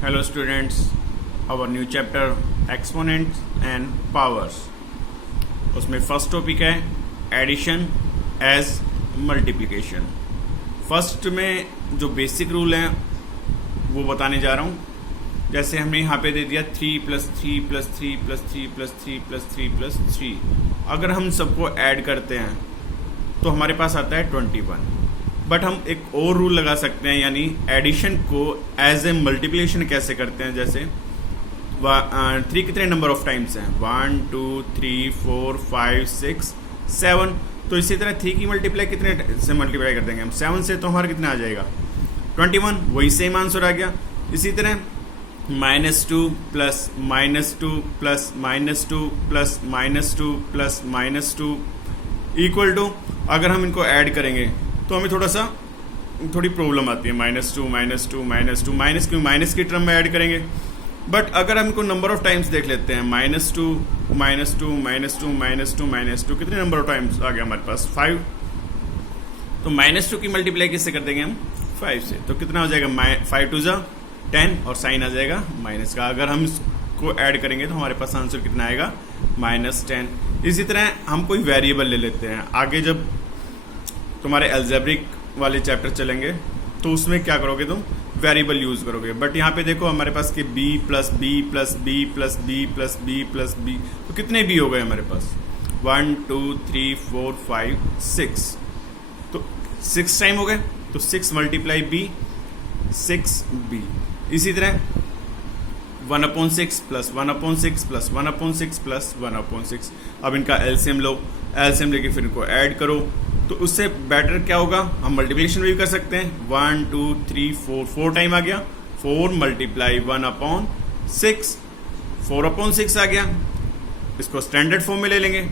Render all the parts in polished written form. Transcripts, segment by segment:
Hello students, our new chapter exponents and powers. उसमें first topic है addition as multiplication. First में जो basic rule हैं वो बताने जा रहा हूँ। जैसे हमने यहाँ पे दे दिया 3 + 3 + 3 + 3 + 3 + 3 + 3। अगर हम सबको ऐड करते हैं तो हमारे पास आता है 21। बट हम एक और रूल लगा सकते हैं, यानी एडिशन को एज ए मल्टीप्लिकेशन कैसे करते हैं। जैसे 3 कितने नंबर ऑफ टाइम्स हैं, 1 2 3 4 5 6 7। तो इसी तरह 3 की मल्टीप्लाई कितने से मल्टीप्लाई कर देंगे हम, 7 से, तो हमारा कितना आ जाएगा 21। वही सेम आंसर आ गया। इसी तरह -2 + -2 + -2 + -2 + -2 इक्वल टू, अगर हम इनको ऐड करेंगे तो हमें थोड़ी प्रॉब्लम आती है। -2 -2 -2 माइनस क्यों, माइनस की टर्म में ऐड करेंगे। बट अगर हम इनको नंबर ऑफ टाइम्स देख लेते हैं, -2 -2 -2 -2 -2 कितने नंबर ऑफ टाइम्स आ गया हमारे पास, 5। तो -2 की मल्टीप्लाई किससे कर देंगे हम, 5 से। तो कितना हो जाएगा, 5 2 = 10 और साइन आ जाएगा माइनस का। अगर हम इसको ऐड करेंगे तो हमारे पास आंसर कितना आएगा, -10। इसी तरह हम कोई वेरिएबल ले लेते हैं। आगे जब तुम्हारे एल्जेब्रिक वाले चैप्टर चलेंगे तो उसमें क्या करोगे, तुम वेरिएबल यूज करोगे। बट यहाँ पे देखो हमारे पास कि b + b + b + b + b + b, तो कितने b हो गए हमारे पास, 1 2 3 4 5 6। तो 6 टाइम हो गए, तो 6 × b 6b। इसी तरह 1/6 + 1/6 + 1/6 + 1/6। अब इनका एलसीएम लो, एलसीएम लेके फिर इनको ऐड करो। तो उससे बेटर क्या होगा, हम मल्टीप्लिकेशन भी कर सकते हैं। 1 2 3 4 टाइम आ गया, 4 × 1/6 4/6 आ गया। इसको स्टैंडर्ड फॉर्म में ले लेंगे,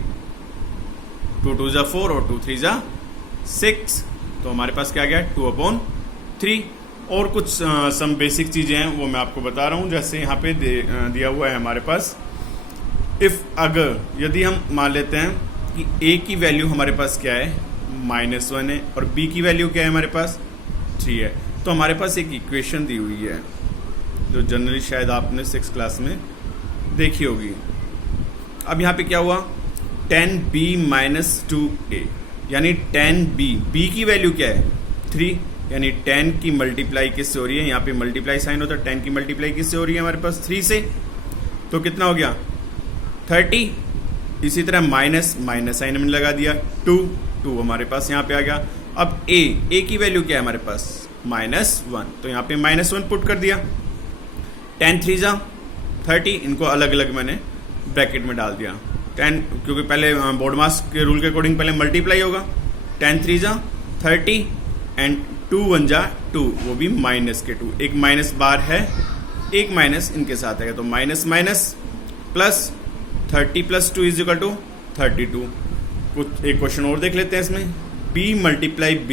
2 2 = 4 और 2 3 = 6। तो हमारे पास क्या आ गया, 2/3। और कुछ सम बेसिक चीज़ें हैं वो मैं आपको बता रहा हूँ। जैसे यहाँ पे दिया हुआ है हमारे पास, अगर यदि हम मान लेते हैं कि a की वैल्यू हमारे पास क्या है, -1 है, और b की वैल्यू क्या है हमारे पास, 3 है। तो हमारे पास एक इक्वेशन दी हुई है जो जनरली शायद आपने 6th क्लास में देखी होगी। अब यहाँ पे क्या हुआ, 10b - 2a, यानी 10b, b की वैल्यू क्या है, 3, यानी 10 की मल्टीप्लाई किससे हो रही है, यहाँ पे मल्टीप्लाई साइन होता है, 10 की मल्टीप्लाई किससे हो रही है हमारे पास, 3 से। तो कितना हो गया, 30। इसी तरह माइनस साइन हमने लगा दिया, 2 हमारे पास यहाँ पे आ गया। अब a की वैल्यू क्या है हमारे पास, -1, तो यहाँ पे -1 पुट कर दिया। 10 3 = 30, इनको अलग अलग मैंने ब्रैकेट में डाल दिया। 10 क्योंकि पहले बोर्ड मास के रूल के अकॉर्डिंग पहले मल्टीप्लाई होगा। 10 3 = 30 एंड 2 1 = 2, वो भी -2। एक माइनस बार है, एक माइनस इनके साथ है, तो माइनस प्लस 30 + 2 = 32। कुछ एक क्वेश्चन और देख लेते हैं इसमें, b × b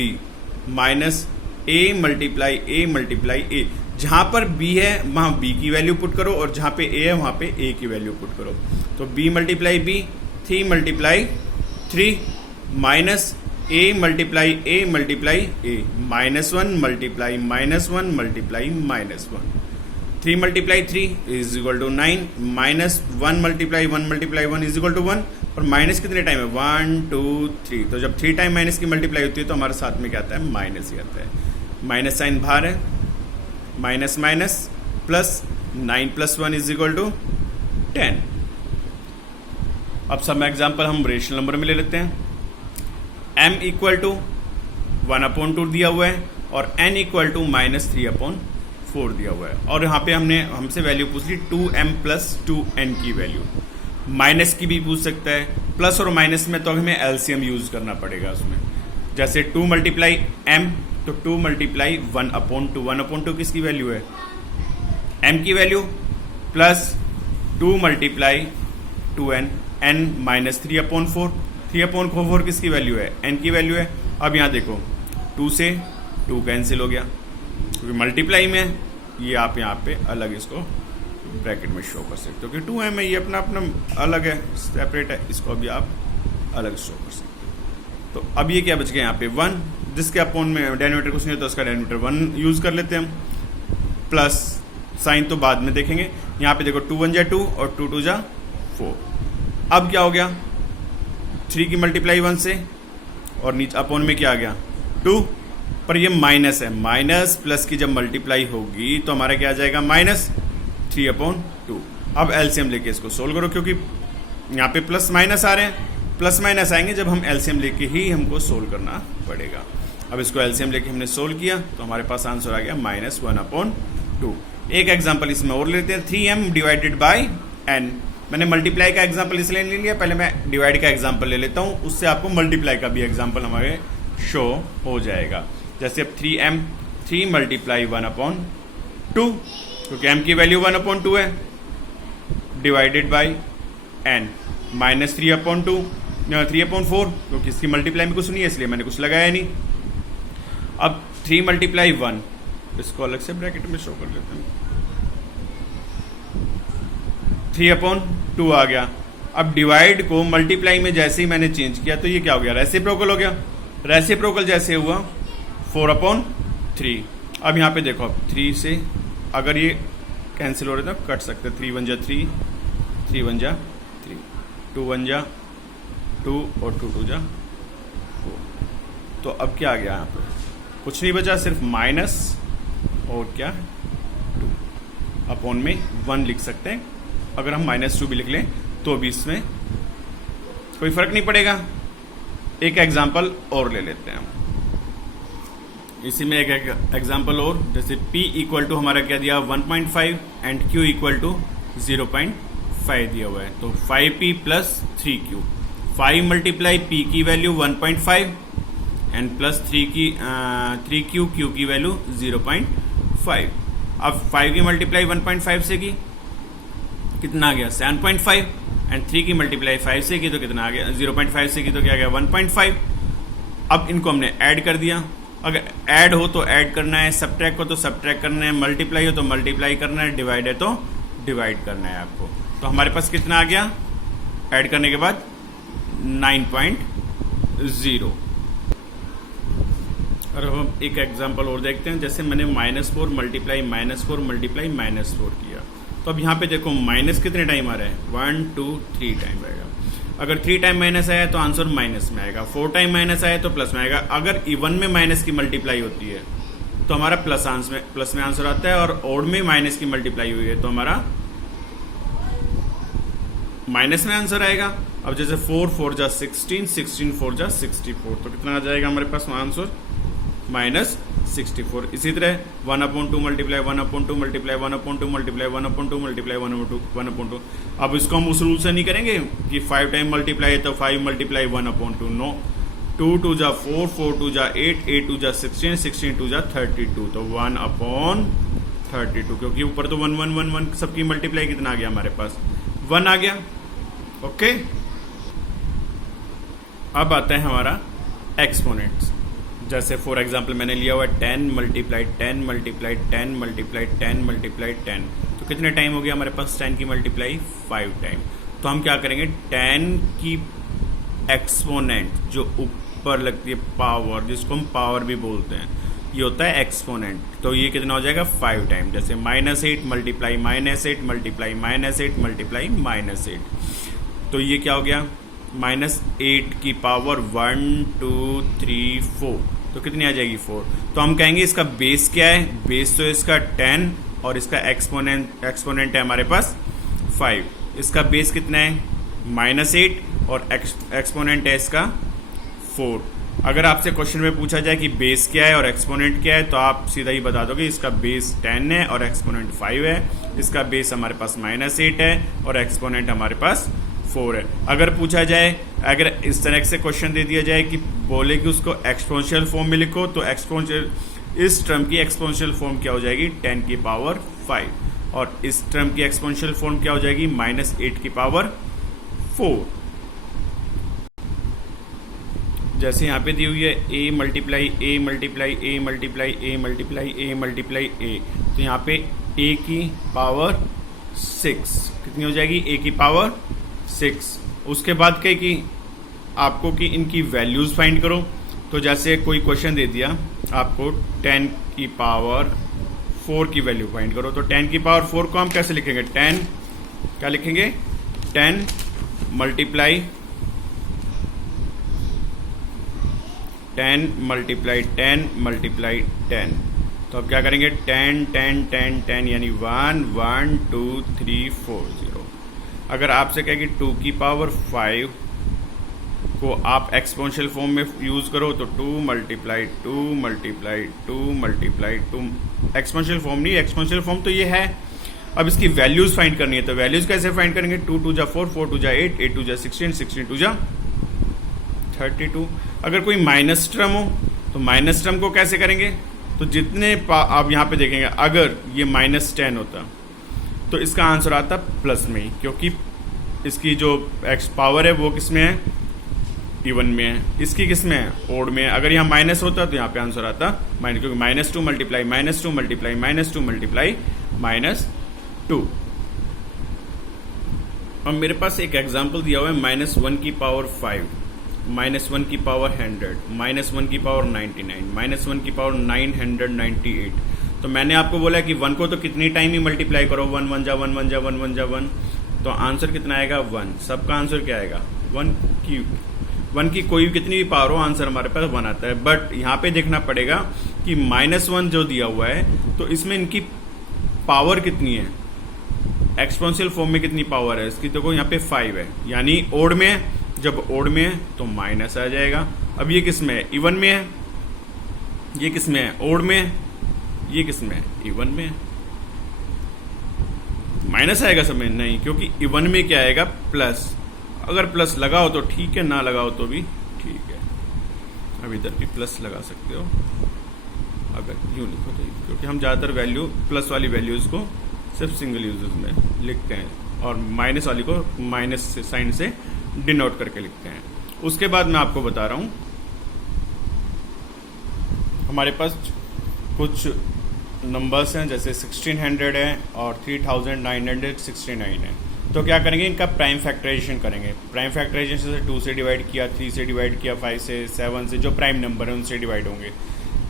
-a × a। जहां पर b है वहां b की वैल्यू पुट करो, और जहां पे a है वहां पे a की वैल्यू पुट करो। तो b × b 3 × 3 -a × a -1 × -1 × 3 × 3 = 9, -1 × 1 × 1 = 1। और माइनस कितने टाइम है, 1 2 3। तो जब 3 टाइम माइनस की मल्टीप्लाई होती है तो हमारे साथ में क्या आता है, माइनस ही आता है। माइनस साइन बाहर है, माइनस प्लस 9 + 1 = 10। अब सब एग्जाम्पल हम रेशनल नंबर में ले लेते हैं। m = 1/2 दिया हुआ है और n = -3/4 दिया हुआ है। और यहाँ पे हमसे वैल्यू पूछ ली 2m + 2n की वैल्यू। माइनस की भी पूछ सकता है, प्लस और माइनस में तो हमें एलसीएम यूज करना पड़ेगा उसमें। जैसे 2 × m, तो 2 × 1/2, 1/2 किसकी वैल्यू है, m की वैल्यू, प्लस 2 × 2n, n -3/4, 3/4 किसकी वैल्यू है, n की वैल्यू है। अब यहाँ देखो 2 से 2 कैंसिल हो गया क्योंकि मल्टीप्लाई में है। ये आप यहाँ पे अलग इसको ब्रैकेट में शो कर सकते हो कि 2m है, ये अपना अलग है, सेपरेट है, इसको अभी आप अलग शो कर सकते हो। तो अब ये क्या बच गया यहाँ पे 1, जिसके अपोन में डेरिवेटिव कुछ नहीं होता उसका डेरिवेटिव 1 यूज कर लेते हैं हम, प्लस साइन तो बाद में देखेंगे। यहाँ पे देखो 2 1 जा 2 और 2 2 जा 4। अब क्या हो गया, 3 की मल्टीप्लाई 1 से और नीचे अपॉन में क्या आ गया 2, पर ये माइनस है, माइनस प्लस की जब मल्टीप्लाई होगी तो हमारा क्या आ जाएगा -3/2। अब एलसीएम लेके इसको सोल्व करो, क्योंकि यहाँ पे प्लस माइनस आ रहे हैं, प्लस माइनस आएंगे जब हम एलसीएम लेके ही हमको सोल्व करना पड़ेगा। अब इसको एलसीएम लेके हमने सोल्व किया तो हमारे पास आंसर आ गया -1/2। एक एग्जांपल इसमें और लेते हैं, 3m डिवाइडेड बाय n। मैंने मल्टीप्लाई का एग्जांपल इसलिए नहीं लिया, पहले मैं डिवाइड का एग्जांपल ले लेता हूँ, उससे आपको मल्टीप्लाई का भी एग्जांपल हमारे शो हो जाएगा। जैसे अब 3m, 3 मल्टीप्लाई 1/2, क्योंकि m की वैल्यू 1/2 है, डिवाइडेड बाई n -3/2, 3/4, क्योंकि इसकी मल्टीप्लाई में कुछ नहीं है इसलिए मैंने कुछ लगाया नहीं। अब 3 मल्टीप्लाई 1, इसको अलग से ब्रैकेट में शो कर लेते हैं, 3/2 आ गया। अब डिवाइड को मल्टीप्लाई में जैसे ही मैंने चेंज किया तो ये क्या हो गया, रेसिप्रोकल हो गया। रेसिप्रोकल जैसे हुआ 4/3। अब यहाँ पे देखो, अब 3 से अगर ये कैंसिल हो रहे तो कट सकते, 3 1 जा 3, 3 1 जा 3, 2 1 जा 2 और 2 2 जा 4। तो अब क्या आ गया, यहाँ पे कुछ नहीं बचा, सिर्फ माइनस और क्या 2 अपॉन में 1 लिख सकते हैं। अगर हम -2 भी लिख लें तो भी इसमें कोई फर्क नहीं पड़ेगा। एक एग्जांपल और ले लेते हैं हम, इसी में एक एग्जांपल और, जैसे p इक्वल टू हमारा क्या दिया 1.5 एंड q इक्वल टू 0.5 दिया हुआ है। तो 5p plus 3q, 5 multiply p की value 1.5 and plus 3q, q की वैल्यू 0.5। अब 5 की मल्टीप्लाई 1.5 से की कितना आ गया 7.5 एंड 3 की मल्टीप्लाई 5 से की तो कितना आ गया 0.5 से की तो क्या आ गया 1.5। अब इनको हमने ऐड कर दिया, अगर ऐड हो तो ऐड करना है, सब्ट्रैक्ट हो तो सब्ट्रैक्ट करना है, मल्टीप्लाई हो तो मल्टीप्लाई करना है, डिवाइड है तो डिवाइड करना है आपको। तो हमारे पास कितना आ गया ऐड करने के बाद 9.0। और अब हम एक एग्जांपल और देखते हैं, जैसे मैंने -4 मल्टीप्लाई -4 मल्टीप्लाई -4 किया, तो अब यहाँ पे देखो माइनस कितने टाइम आ रहा है 1 2 3 टाइम आएगा। अगर 3 टाइम माइनस आया तो आंसर माइनस में आएगा, 4 टाइम माइनस आया तो प्लस में आएगा। अगर इवन में माइनस की मल्टीप्लाई होती है तो हमारा प्लस में आंसर आता है, और ऑड में माइनस की मल्टीप्लाई हुई है तो हमारा माइनस में आंसर आएगा। अब जैसे 4 4 जा 16, 16 4 जा 64, तो कितना आ जाएगा हमारे पास आंसर -64। इसी तरह 1/2 मल्टीप्लाई 1/2 मल्टीप्लाई 1/2 मल्टीप्लाई 1/2 मल्टीप्लाई 1/2। अब इसको हम उस रूल से नहीं करेंगे कि 5 टाइम मल्टीप्लाई है तो 5 मल्टीप्लाई 1/2, नो। 2 2 जा 4, 4 2 जा 8, 8 2 जा 16, 16 2 जा 32, तो 1/32, क्योंकि ऊपर तो 1 1 1 1 सबकी मल्टीप्लाई कितना आ गया हमारे पास 1 आ गया। ओके, अब आता है हमारा एक्सपोनेंट्स। जैसे फॉर एग्जाम्पल मैंने लिया हुआ है 10 मल्टीप्लाई 10 मल्टीप्लाई 10 मल्टीप्लाई 10 मल्टीप्लाई 10, तो कितने टाइम हो गया हमारे पास 10 की मल्टीप्लाई 5 टाइम। तो हम क्या करेंगे 10 की एक्सपोनेंट जो ऊपर लगती है पावर, जिसको हम पावर भी बोलते हैं, ये होता है एक्सपोनेंट। तो ये कितना हो जाएगा 5 टाइम, जैसे -8 मल्टीप्लाई -8 मल्टीप्लाई -8 मल्टीप्लाई -8, तो ये क्या हो गया -8 की पावर 1 2 3 4, तो कितनी आ जाएगी 4। तो हम कहेंगे इसका बेस क्या है, बेस तो इसका 10 और इसका एक्सपोनेंट है हमारे पास 5। इसका बेस कितना है -8 और एक्सपोनेंट है इसका 4। अगर आपसे क्वेश्चन में पूछा जाए कि बेस क्या है और एक्सपोनेंट क्या है तो आप सीधा ही बता दोगे इसका बेस 10 है और एक्सपोनेंट 5 है। इसका बेस हमारे पास -8 है और एक्सपोनेंट हमारे पास 4 है। अगर पूछा जाए, अगर इस तरह से क्वेश्चन दे दिया जाए कि बोले कि उसको एक्सपोनेंशियल फॉर्म में लिखो, तो एक्सपोनेंशियल, इस टर्म की एक्सपोनेंशियल फॉर्म क्या हो जाएगी 10 की पावर 5, और इस टर्म की एक्सपोनेंशियल फॉर्म क्या हो जाएगी -8 की पावर 4। जैसे यहाँ पे दी हुई है a multiply a multiply a multiply a multiply a multiply a, तो यहाँ पे a की पावर 6 कितनी हो जाएगी a की पावर 6। उसके बाद क्या कि आपको कि इनकी वैल्यूज फाइंड करो। तो जैसे कोई क्वेश्चन दे दिया आपको 10 की पावर 4 की वैल्यू फाइंड करो। तो 10 की पावर 4 को हम कैसे लिखेंगे? 10 क्या लिखेंगे? 10 मल्टीप्लाई 10 मल्टीप्लाई 10 मल्टीप्लाई 10। तो अब क्या करेंगे? 10 10 10 10 यानी 1 1 2 3 4 0। अगर आपसे कहे कि 2 की पावर 5 को आप एक्सपोनेंशियल फॉर्म में यूज करो तो 2 multiply 2 multiply 2 multiply 2। Exponential form नहीं, एक्सपोनेंशियल फॉर्म तो ये है। अब इसकी वैल्यूज फाइंड करनी है, तो वैल्यूज कैसे फाइंड करेंगे? 2 2 जा 4 4 2 जा 8 8 2 जा 16 16 2 जा 32। अगर कोई माइनस टर्म हो तो माइनस टर्म को कैसे करेंगे? तो जितने आप यहाँ पे देखेंगे, अगर ये -10 होता तो इसका आंसर आता प्लस में ही, क्योंकि इसकी जो एक्स पावर है वो किस में है? इवन में है। इसकी किस में है? ओड में है। अगर यहाँ माइनस होता तो यहाँ पे आंसर आता माइनस, क्योंकि -2 मल्टीप्लाई -2 मल्टीप्लाई -2 मल्टीप्लाई -2। अब मेरे पास एक एग्जांपल दिया हुआ है -1 की पावर 5, -1 की पावर 100, -1 की पावर 99, -1 की पावर 998। तो मैंने आपको बोला कि 1 को तो कितनी टाइम ही मल्टीप्लाई करो, 1 1 जा 1 1 जा 1 1 जा 1, तो आंसर कितना आएगा? 1। सबका आंसर क्या आएगा? 1 की कोई भी कितनी भी पावर हो, आंसर हमारे पास 1 आता है। बट यहाँ पे देखना पड़ेगा कि -1 जो दिया हुआ है तो इसमें इनकी पावर कितनी है, एक्सपोनेंशियल फॉर्म में कितनी पावर है इसकी? देखो यहाँ पे 5 है, यानी ओड में है। जब ओड में है तो माइनस आ जाएगा। अब ये किस में है? इवन में है। ये किस में है? ओड में है। ये किस में है? इवन में है। माइनस आएगा समय? नहीं, क्योंकि इवन में क्या आएगा? प्लस। अगर प्लस लगाओ तो ठीक है, ना लगाओ तो भी ठीक है। अब इधर भी प्लस लगा सकते हो, अगर यूं लिखो तो, क्योंकि हम ज़्यादातर वैल्यू प्लस वाली वैल्यूज को सिर्फ सिंगल यूजेस में लिखते हैं और माइनस वाली को माइनस से साइन से डिनोट करके लिखते हैं। उसके बाद मैं आपको बता रहा हूं, हमारे पास कुछ नंबर्स हैं, जैसे 1600 है और 3969 है। तो क्या करेंगे? इनका प्राइम फैक्टराइजेशन करेंगे। प्राइम फैक्टराइजेशन से 2 से डिवाइड किया, 3 से डिवाइड किया, 5 से, 7 से, जो प्राइम नंबर है उनसे डिवाइड होंगे।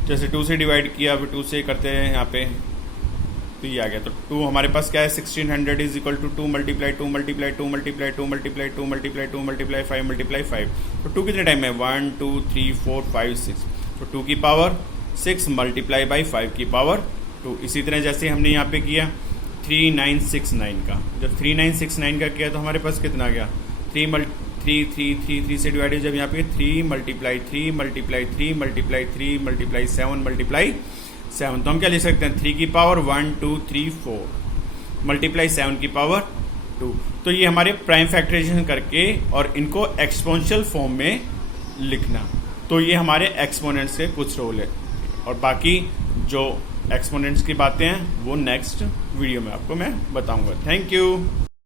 जैसे 2 से डिवाइड किया, अभी 2 से करते हैं यहाँ पे, तो ये आ गया। तो 2 हमारे पास क्या है? 1600 is equal to 2 multiply 2 multiply 2 multiply 2 multiply 2 multiply 2 multiply 5 multiply 5। तो 2 कितने टाइम है? 1 2 3 4 5 6। तो 2 की पावर 6 मल्टीप्लाई बाई 5 की पावर 2। इसी तरह जैसे हमने यहाँ पे किया 3969 का, जब 3969 का किया तो हमारे पास कितना गया? 3 से डिवाइडेड, जब यहाँ पे 3 multiply 3 multiply 3 multiply 3 multiply 7 multiply 7। तो हम क्या लिख सकते हैं? 3 की पावर 1 2 3 4 मल्टीप्लाई 7 की पावर 2। तो ये हमारे प्राइम फैक्टराइजेशन करके और इनको एक्सपोनेंशियल फॉर्म में लिखना। तो ये हमारे एक्सपोनेंट्स के कुछ रोल है, और बाकी जो एक्सपोनेंट्स की बातें हैं वो नेक्स्ट वीडियो में आपको मैं बताऊंगा। Thank you.